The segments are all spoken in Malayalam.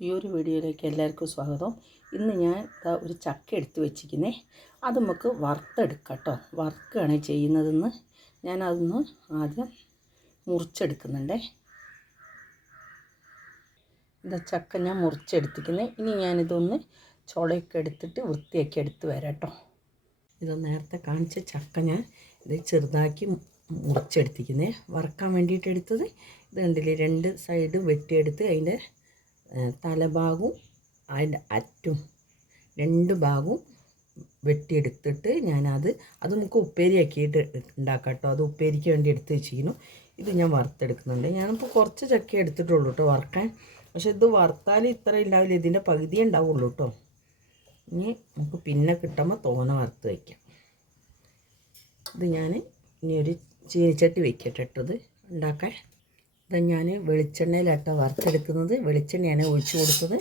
ഈ ഒരു വീഡിയോയിലേക്ക് എല്ലാവർക്കും സ്വാഗതം. ഇന്ന് ഞാൻ ഒരു ചക്ക എടുത്ത് വെച്ചിരിക്കുന്നേ. അത് നമുക്ക് വറുത്തെടുക്കാം കേട്ടോ വറുക്കുകയാണ് ചെയ്യുന്നതെന്ന് ഞാൻ അതൊന്ന് ആദ്യം മുറിച്ചെടുക്കുന്നുണ്ടേ. ഇതാ ചക്ക ഞാൻ മുറിച്ചെടുത്തിരിക്കുന്നത് ഇനി ഞാനിതൊന്ന് ചുളയൊക്കെ എടുത്തിട്ട് വൃത്തിയാക്കി എടുത്ത് വരാം കേട്ടോ ഇത് നേരത്തെ കാണിച്ച ചക്ക ഞാൻ ഇത് ചെറുതാക്കി മുറിച്ചെടുത്തിരിക്കുന്നത് വറുക്കാൻ വേണ്ടിയിട്ട് എടുത്തത് ഇത് രണ്ട് സൈഡ് വെട്ടിയെടുത്ത് അതിന്റെ തലഭാഗവും അതിന്റെ അറ്റും രണ്ട് ഭാഗവും വെട്ടിയെടുത്തിട്ട് ഞാനത് അത് നമുക്ക് ഉപ്പേരിയാക്കിയിട്ട് ഉണ്ടാക്കാം കേട്ടോ. അത് ഉപ്പേരിക്ക് വേണ്ടി എടുത്ത് വെച്ചിരിക്കുന്നു. ഇത് ഞാൻ വറുത്തെടുക്കുന്നുണ്ട്. ഞാനിപ്പോൾ കുറച്ച് ചക്ക എടുത്തിട്ടുള്ളൂ കേട്ടോ വറുക്കാൻ. പക്ഷെ ഇത് വറുത്താൽ ഇത്ര ഉണ്ടാവില്ല. ഇതിന്റെ പകുതിയേ ഉണ്ടാവുള്ളൂ കേട്ടോ. ഇനി നമുക്ക് പിന്നെ കിട്ടുമ്പോൾ തോന വറുത്ത് വയ്ക്കാം. ഇത് ഞാൻ ഇനി ഒരു ചീനിച്ചട്ടി വയ്ക്കട്ടെ ഇട്ടത് ഉണ്ടാക്കാൻ. ഇത് ഞാൻ വെളിച്ചെണ്ണയിലാട്ടോ വറുത്തെടുക്കുന്നത്. വെളിച്ചെണ്ണയാണ് ഒഴിച്ചു കൊടുത്തത്.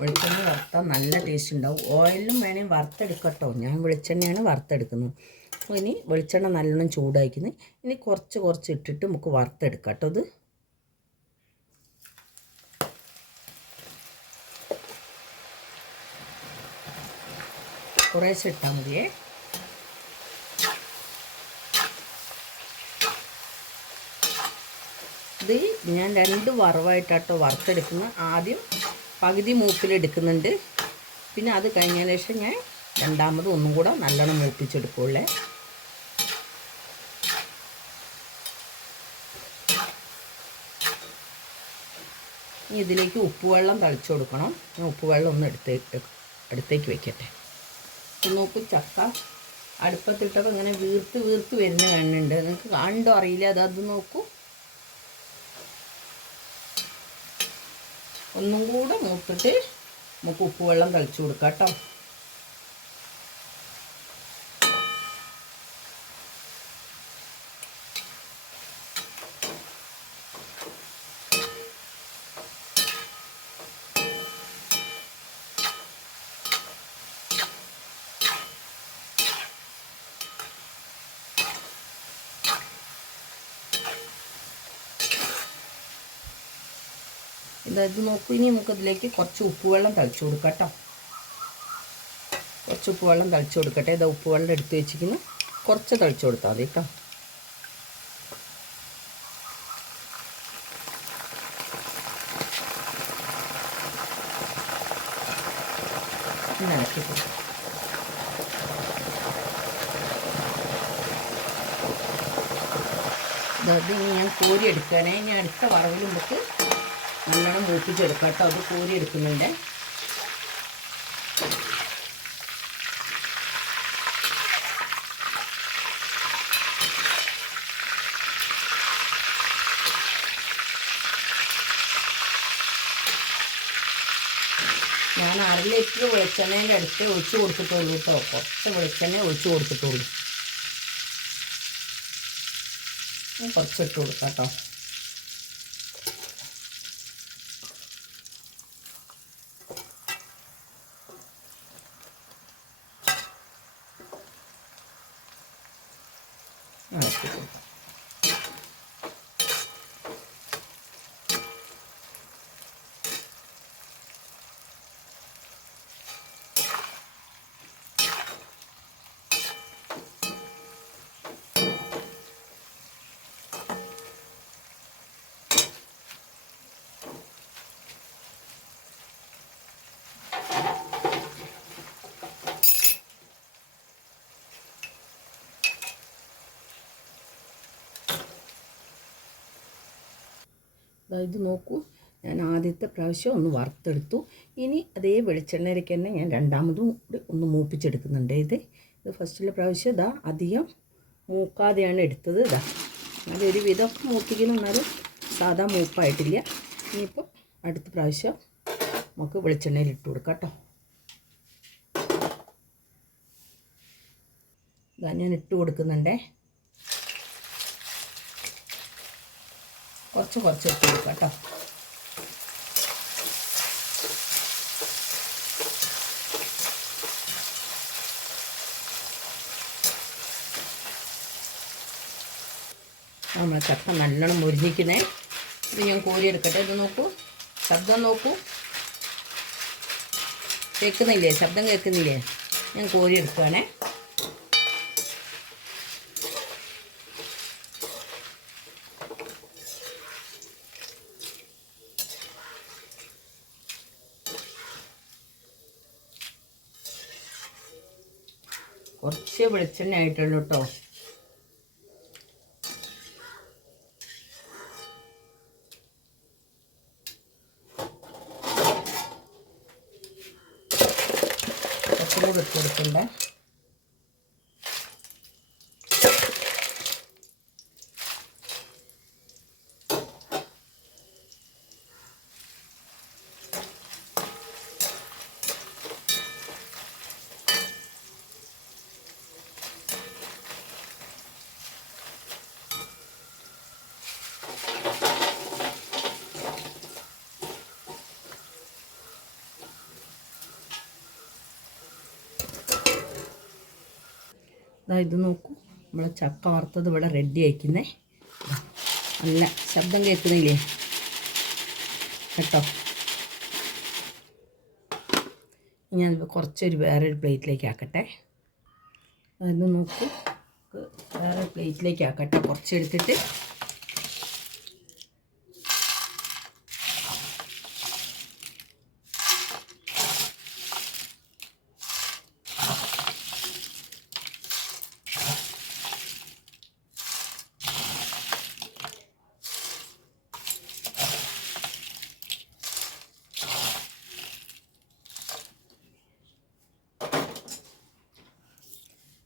വെളിച്ചെണ്ണ വറുത്താൽ നല്ല ടേസ്റ്റ് ഉണ്ടാവും. ഓയിലും വേണേൽ വറുത്തെടുക്കട്ടോ. ഞാൻ വെളിച്ചെണ്ണയാണ് വറുത്തെടുക്കുന്നത്. അപ്പോൾ ഇനി വെളിച്ചെണ്ണ നല്ലോണം ചൂടാക്കുന്നത് ഇനി കുറച്ച് കുറച്ച് ഇട്ടിട്ട് നമുക്ക് വറുത്തെടുക്കാം ഇത്. കുറേശ്ശെ ഇട്ടാൽ മതിയേ. ഇത് ഞാൻ രണ്ട് വറവായിട്ടാട്ടോ വറുത്തെടുക്കുന്നത്. ആദ്യം പകുതി മൂപ്പിലെടുക്കുന്നുണ്ട് പിന്നെ അത് കഴിഞ്ഞതിന് ശേഷം ഞാൻ രണ്ടാമത് ഒന്നും കൂടെ നല്ലോണം മൂപ്പിച്ചെടുക്കുള്ളേ. ഇനി ഇതിലേക്ക് ഉപ്പുവെള്ളം തളിച്ചു കൊടുക്കണം. ഞാൻ ഉപ്പുവെള്ളം ഒന്ന് എടുത്തേക്ക് അടുത്തേക്ക് വെക്കട്ടെ. നോക്ക് ചക്ക അടുപ്പത്തിട്ടപ്പോൾ ഇങ്ങനെ വീർത്ത് വീർത്ത് വരുന്ന കാണുന്നുണ്ട്. നിങ്ങൾക്ക് കണ്ടോ അറിയില്ല. അത് അത് നോക്കൂ. ഒന്നും കൂടെ മൂത്തിട്ട് നമുക്ക് ഉപ്പുവെള്ളം തളിച്ചു കൊടുക്കാം കേട്ടോ. ഇത് നോക്കൂ ഇനി നമുക്ക് ഇതിലേക്ക് കുറച്ച് ഉപ്പുവെള്ളം തളിച്ചു കൊടുക്കാം കുറച്ച് ഉപ്പുവെള്ളം തളിച്ചു കൊടുക്കട്ടെ. ഇതാ ഉപ്പുവെള്ളം എടുത്ത് വെച്ചിരിക്കുന്നു. കുറച്ച് തളിച്ചു കൊടുത്താൽ മതി കേട്ടോ. ഇളക്കി ഞാൻ കോരി എടുക്കാനേ ഇനി അടുത്ത വറവിൽ നമുക്ക് നല്ലോണം മൂപ്പിച്ചെടുക്കുക കേട്ടോ. അത് കോരി എടുക്കുന്നുണ്ട് ഞാൻ അര ലിറ്റർ വെളിച്ചെണ്ണേന്റെ അടുത്ത് ഒഴിച്ച് കൊടുത്തിട്ടുള്ളൂ കേട്ടോ. കുറച്ച് വെളിച്ചെണ്ണ ഒഴിച്ച് കൊടുത്തിട്ടുള്ളൂ. കുറച്ചിട്ട് കുറച്ച് കൊടുക്കാം കേട്ടോ. ഇളക്കി കൊടുക്കാം ഇത് നോക്കൂ. ഞാൻ ആദ്യത്തെ പ്രാവശ്യം ഒന്ന് വറുത്തെടുത്തു. ഇനി അതേ വെളിച്ചെണ്ണയിലേക്ക് തന്നെ ഞാൻ രണ്ടാമതും കൂടി ഒന്ന് മൂപ്പിച്ചെടുക്കുന്നുണ്ട്. ഇത് ഇത് ഫസ്റ്റിലെ പ്രാവശ്യം ഇതാ അധികം മൂക്കാതെയാണ് എടുത്തത് ഇതാ അതൊരു വിധം മൂപ്പിക്കുന്നു എന്നാലും സാധാ മൂപ്പായിട്ടില്ല. ഇനിയിപ്പോൾ അടുത്ത പ്രാവശ്യം നമുക്ക് വെളിച്ചെണ്ണയിൽ ഇട്ട് കൊടുക്കാം കേട്ടോ. ഇതാ ഞാൻ ഇട്ട് കൊടുക്കുന്നുണ്ടേ. കുറച്ച് കുറച്ച് ഇട്ട് കൊടുക്കുക കേട്ടോ. നമ്മളെ ചക്ക നല്ലോണം മുരിഞ്ഞിക്കുന്നേ ഇത് ഞാൻ കോരി എടുക്കട്ടെ. ഇത് നോക്കൂ. ശബ്ദം നോക്കൂ. കേൾക്കുന്നില്ലേ? ശബ്ദം കേൾക്കുന്നില്ലേ? ഞാൻ കോരി കുറച്ച് വെളിച്ചെണ്ണ ആയിട്ടുള്ളൂ കേട്ടോ. കുറച്ചും കൂടി ഇട്ട് കൊടുക്കണ്ടേ? ഇത് നോക്കൂ. നമ്മൾ ചക്ക വറുത്തത് ഇവിടെ റെഡി ആയിക്കുന്നേ. നല്ല ശബ്ദം കേൾക്കുന്നില്ലേ? കേട്ടോ? ഞാൻ കുറച്ചൊരു വേറൊരു പ്ലേറ്റിലേക്ക് ആക്കട്ടെ. അതൊന്ന് നോക്കൂ. വേറെ പ്ലേറ്റിലേക്ക് ആക്കട്ടെ. കുറച്ച്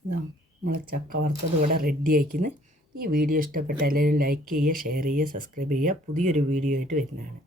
നമ്മളെ ചക്ക വറുത്തത് ഇവിടെ റെഡി ആയിക്കുന്നു. ഈ വീഡിയോ ഇഷ്ടപ്പെട്ട എല്ലാവരും ലൈക്ക് ചെയ്യുക ഷെയർ ചെയ്യുക സബ്സ്ക്രൈബ് ചെയ്യുക. പുതിയൊരു വീഡിയോ ആയിട്ട് വരുന്നതാണ്.